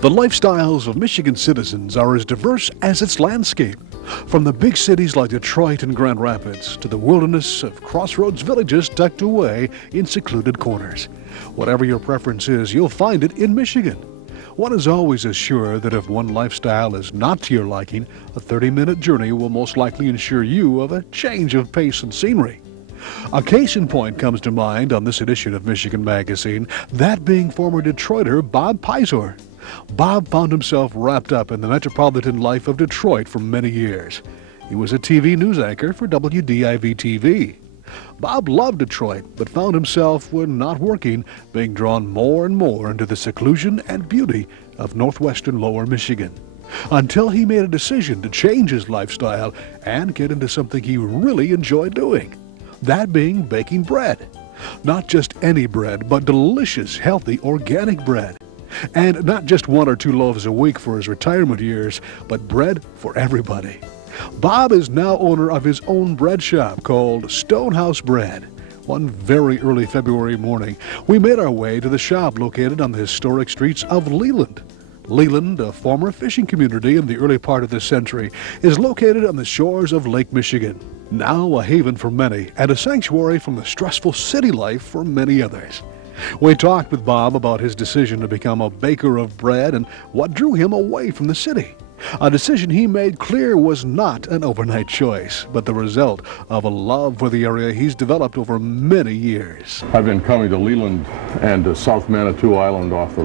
The lifestyles of Michigan citizens are as diverse as its landscape, from the big cities like Detroit and Grand Rapids to the wilderness of crossroads villages tucked away in secluded corners. Whatever your preference is, you'll find it in Michigan. One is always assured that if one lifestyle is not to your liking, a 30-minute journey will most likely ensure you of a change of pace and scenery. A case in point comes to mind on this edition of Michigan Magazine, that being former Detroiter Bob Pisor. Bob found himself wrapped up in the metropolitan life of Detroit for many years. He was a TV news anchor for WDIV TV. Bob loved Detroit, but found himself, when not working, being drawn more and more into the seclusion and beauty of northwestern lower Michigan, until he made a decision to change his lifestyle and get into something he really enjoyed doing, that being baking bread. Not just any bread, but delicious, healthy, organic bread. And not just 1 or 2 loaves a week for his retirement years, but bread for everybody. Bob is now owner of his own bread shop called Stonehouse Bread. One very early February morning, we made our way to the shop located on the historic streets of Leland. Leland, a former fishing community in the early part of this century, is located on the shores of Lake Michigan, now a haven for many and a sanctuary from the stressful city life for many others. We talked with Bob about his decision to become a baker of bread and what drew him away from the city. A decision he made clear was not an overnight choice, but the result of a love for the area he's developed over many years. I've been coming to Leland and to South Manitou Island off the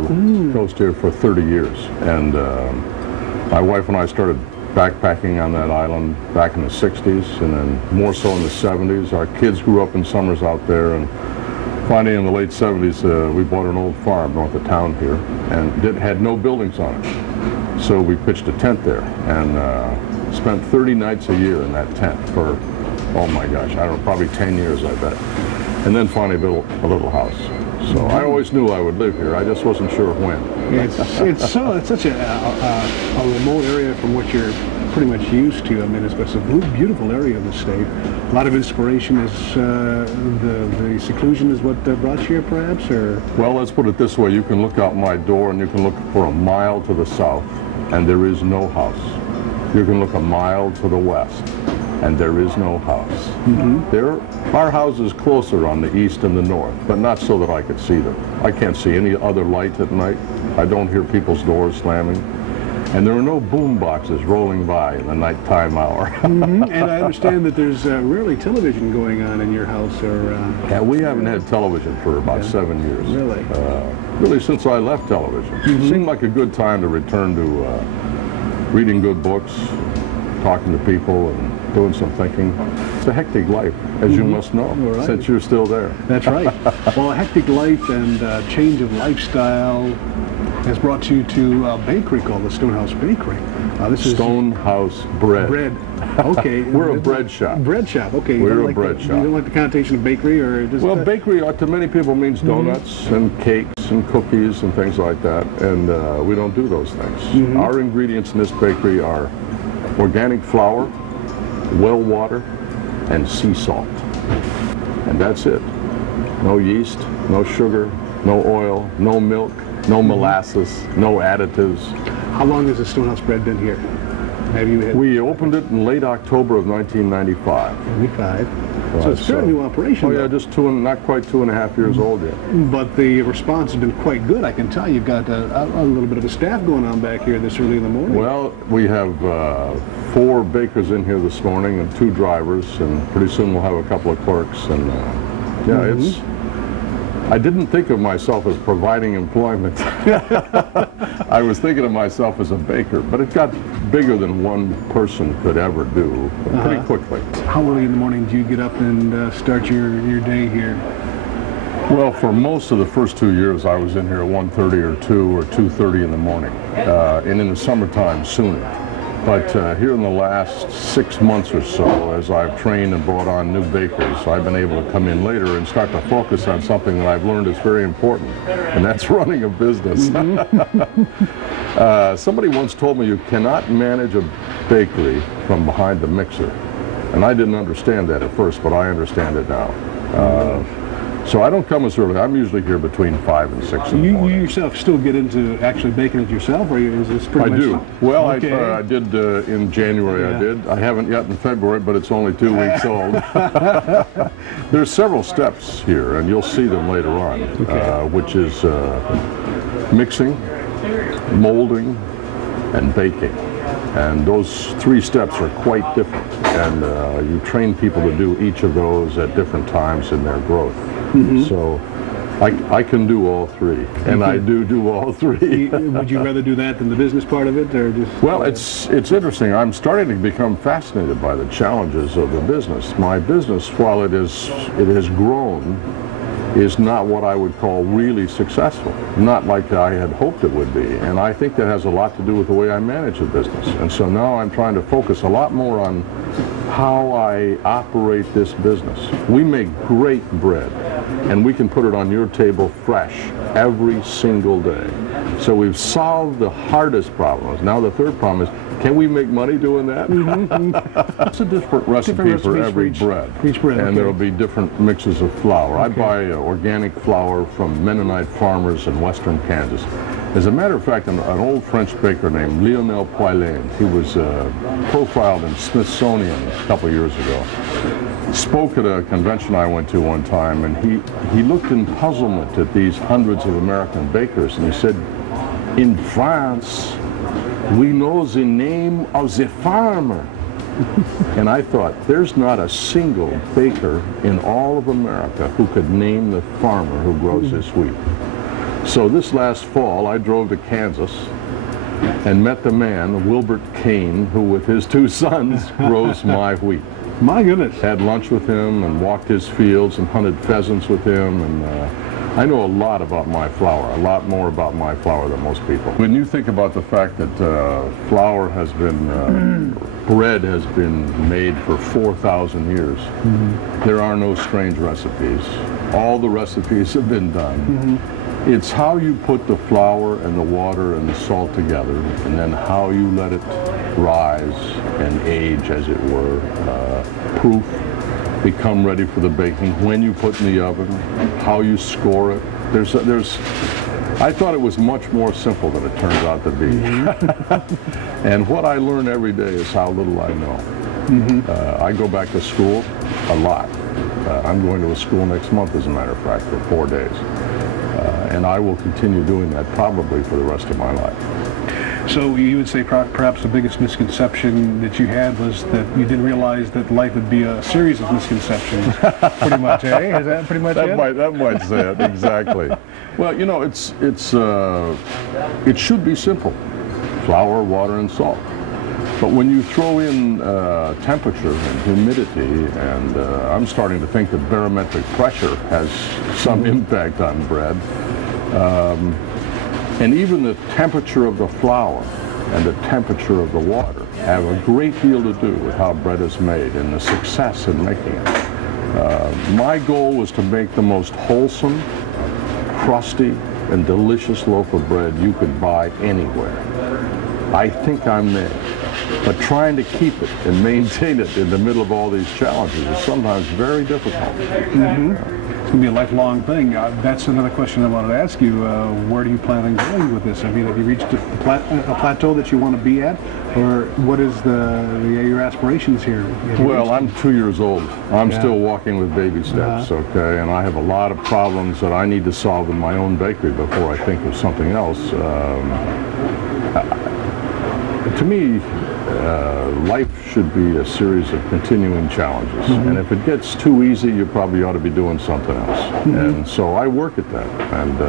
coast here for 30 years. And my wife and I started backpacking on that island back in the 60s and then more so in the 70s. Our kids grew up in summers out there, and finally in the late 70s we bought an old farm north of town here and had no buildings on it. So we pitched a tent there and spent 30 nights a year in that tent for, oh my gosh, I don't know, probably 10 years, I bet. And then finally built a little house. So I always knew I would live here. I just wasn't sure when. It's such a remote area from what you're pretty much used to. I mean, it's a beautiful area of the state. A lot of inspiration is the seclusion is what brought you here, perhaps, or? Well, let's put it this way. You can look out my door and you can look for a mile to the south, and there is no house. You can look a mile to the west, and there is no house. There are houses closer on the east and the north, but not so that I could see them. I can't see any other light at night. I don't hear people's doors slamming. And there are no boom boxes rolling by in the nighttime hour. And I understand that there's rarely television going on in your house, or? Yeah, we haven't had television for about 7 years. Really? Really since I left television. It seemed like a good time to return to reading good books, talking to people, and doing some thinking. It's a hectic life, as you must know, since you're still there. That's right. Well, a hectic life and change of lifestyle has brought you to a bakery called the Stonehouse Bakery. This is Stonehouse Bread. Bread. Okay. We're a bread shop. Bread shop. Okay. We're a bread shop. You don't like the connotation of bakery, or just? Well, bakery to many people means donuts and cakes and cookies and things like that, and we don't do those things. Our ingredients in this bakery are organic flour, well water, and sea salt, and that's it. No yeast, no sugar, no oil, no milk, no molasses, no additives. How long has the Stonehouse Bread been here? Have you had? We opened it in late October of 1995. 95. So it's a fairly new operation. Oh yeah, just not quite 2.5 years old yet. But the response has been quite good. I can tell you've got a little bit of a staff going on back here this early in the morning. Well, we have 4 bakers in here this morning and 2 drivers, and pretty soon we'll have a couple of clerks. And it's. I didn't think of myself as providing employment. I was thinking of myself as a baker, but it got bigger than one person could ever do pretty quickly. How early in the morning do you get up and start your day here? Well, for most of the first 2 years, I was in here at 1:30 or 2 or 2:30 in the morning, and in the summertime sooner. But here in the last 6 months or so, as I've trained and brought on new bakers, I've been able to come in later and start to focus on something that I've learned is very important, and that's running a business. Somebody once told me you cannot manage a bakery from behind the mixer, and I didn't understand that at first, but I understand it now. So I don't come as early. I'm usually here between 5 and 6 in the You morning. yourself still get into actually baking it yourself, or is this pretty much? I do. Well, okay. I did in January. Yeah. I did. I haven't yet in February, but it's only 2 weeks old. There's several steps here, and you'll see them later on, which is mixing, molding, and baking. And those 3 steps are quite different, and you train people to do each of those at different times in their growth. So I can do all 3, and I do all 3. Would you rather do that than the business part of it, or just? Well, it's interesting. I'm starting to become fascinated by the challenges of the business. My business, while it has grown, is not what I would call really successful, not like I had hoped it would be. And I think that has a lot to do with the way I manage the business. And so now I'm trying to focus a lot more on how I operate this business. We make great bread, and we can put it on your table fresh every single day. So we've solved the hardest problems. Now the third problem is, can we make money doing that? It's a different recipe for every bread. Each bread, and there will be different mixes of flour. I buy organic flour from Mennonite farmers in western Kansas. As a matter of fact, an old French baker named Leland, he was profiled in Smithsonian a couple years ago, spoke at a convention I went to one time, and he looked in puzzlement at these hundreds of American bakers, and he said, in France, we know the name of the farmer. And I thought, there's not a single baker in all of America who could name the farmer who grows this wheat. So this last fall, I drove to Kansas and met the man, Wilbert Kane, who with his 2 sons grows my wheat. My goodness. Had lunch with him and walked his fields and hunted pheasants with him, and I know a lot about my flour, a lot more about my flour than most people. When you think about the fact that flour has been, bread has been made for 4,000 years, there are no strange recipes. All the recipes have been done. It's how you put the flour and the water and the salt together, and then how you let it rise and age, as it were, proof, become ready for the baking, when you put in the oven, how you score it. I thought it was much more simple than it turns out to be. And what I learn every day is how little I know. I go back to school a lot. I'm going to a school next month, as a matter of fact, for 4 days. And I will continue doing that probably for the rest of my life. So you would say perhaps the biggest misconception that you had was that you didn't realize that life would be a series of misconceptions, pretty much, eh? Is that pretty much it? That might say it, exactly. Well, you know, it should be simple. Flour, water, and salt. But when you throw in temperature and humidity, and I'm starting to think that barometric pressure has some impact on bread, and even the temperature of the flour and the temperature of the water have a great deal to do with how bread is made and the success in making it. My goal was to make the most wholesome, crusty, and delicious loaf of bread you could buy anywhere. I think I'm there. But trying to keep it and maintain it in the middle of all these challenges is sometimes very difficult. It's going to be a lifelong thing. That's another question I wanted to ask you. Where do you plan on going with this? I mean, have you reached a plateau that you want to be at? Or what is your aspirations here? Well, I'm 2 years old. I'm still walking with baby steps, okay? And I have a lot of problems that I need to solve in my own bakery before I think of something else. To me, life should be a series of continuing challenges. And if it gets too easy, you probably ought to be doing something else. And so I work at that. And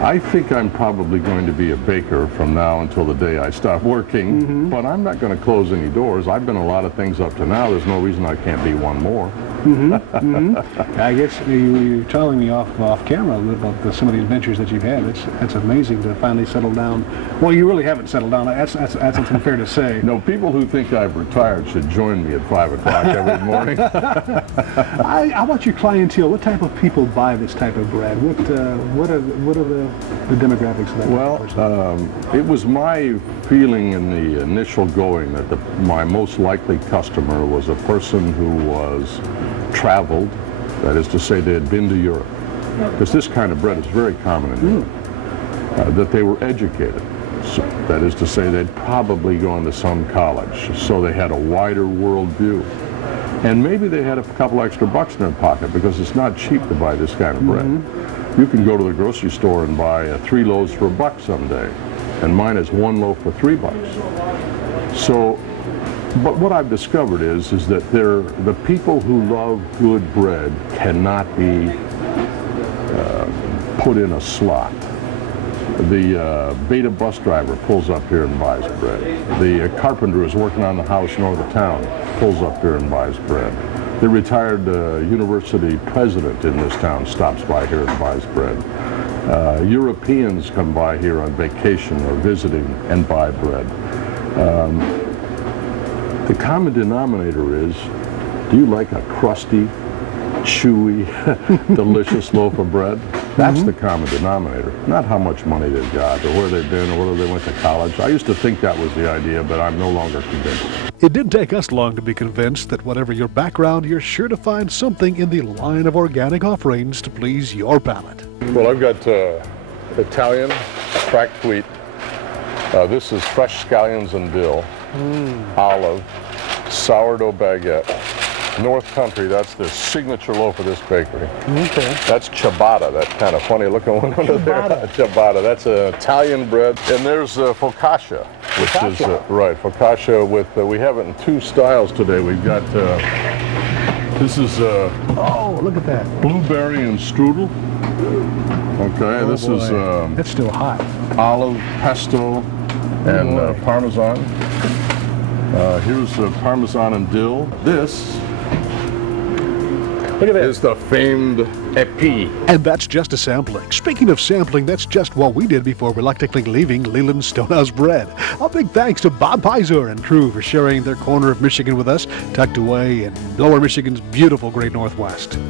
I think I'm probably going to be a baker from now until the day I stop working. But I'm not going to close any doors. I've been a lot of things up to now. There's no reason I can't be one more. I guess you're telling me off camera about some of the adventures that you've had. That's amazing to finally settle down. Well, you really haven't settled down. That's unfair to say. No, people who think I've retired should join me at 5 o'clock every morning. How about your clientele? What type of people buy this type of bread? What are the demographics of that? Well, it was my feeling in the initial going that my most likely customer was a person who was traveled, That is to say, they had been to Europe, because this kind of bread is very common in Europe. That they were educated. So, that is to say, they'd probably gone to some college, so they had a wider world view. And maybe they had a couple extra bucks in their pocket, because it's not cheap to buy this kind of bread. You can go to the grocery store and buy 3 loaves for $1 someday, and mine is 1 loaf for $3. So, but what I've discovered is that the people who love good bread cannot be put in a slot. The beta bus driver pulls up here and buys bread. The carpenter who's working on the house north of town pulls up here and buys bread. The retired university president in this town stops by here and buys bread. Europeans come by here on vacation or visiting and buy bread. The common denominator is, do you like a crusty, chewy, delicious loaf of bread? That's the common denominator, not how much money they've got or where they've been or whether they went to college. I used to think that was the idea, but I'm no longer convinced. It didn't take us long to be convinced that whatever your background, you're sure to find something in the line of organic offerings to please your palate. Well, I've got Italian cracked wheat. This is fresh scallions and dill, olive, sourdough baguette. North Country, that's the signature loaf of this bakery. Okay. That's ciabatta, that kind of funny looking one under there. Ciabatta, that's an Italian bread. And there's focaccia, which is, right, focaccia with, we have it in 2 styles today. We've got, this is oh, look at that. Blueberry and strudel. Okay, this is it's still hot. Olive, pesto, and Parmesan. Here's Parmesan and dill. This Look at that. is the famed épi. And that's just a sampling. Speaking of sampling, that's just what we did before reluctantly leaving Leland Stonehouse Bread. A big thanks to Bob Pisor and crew for sharing their corner of Michigan with us, tucked away in lower Michigan's beautiful Great Northwest.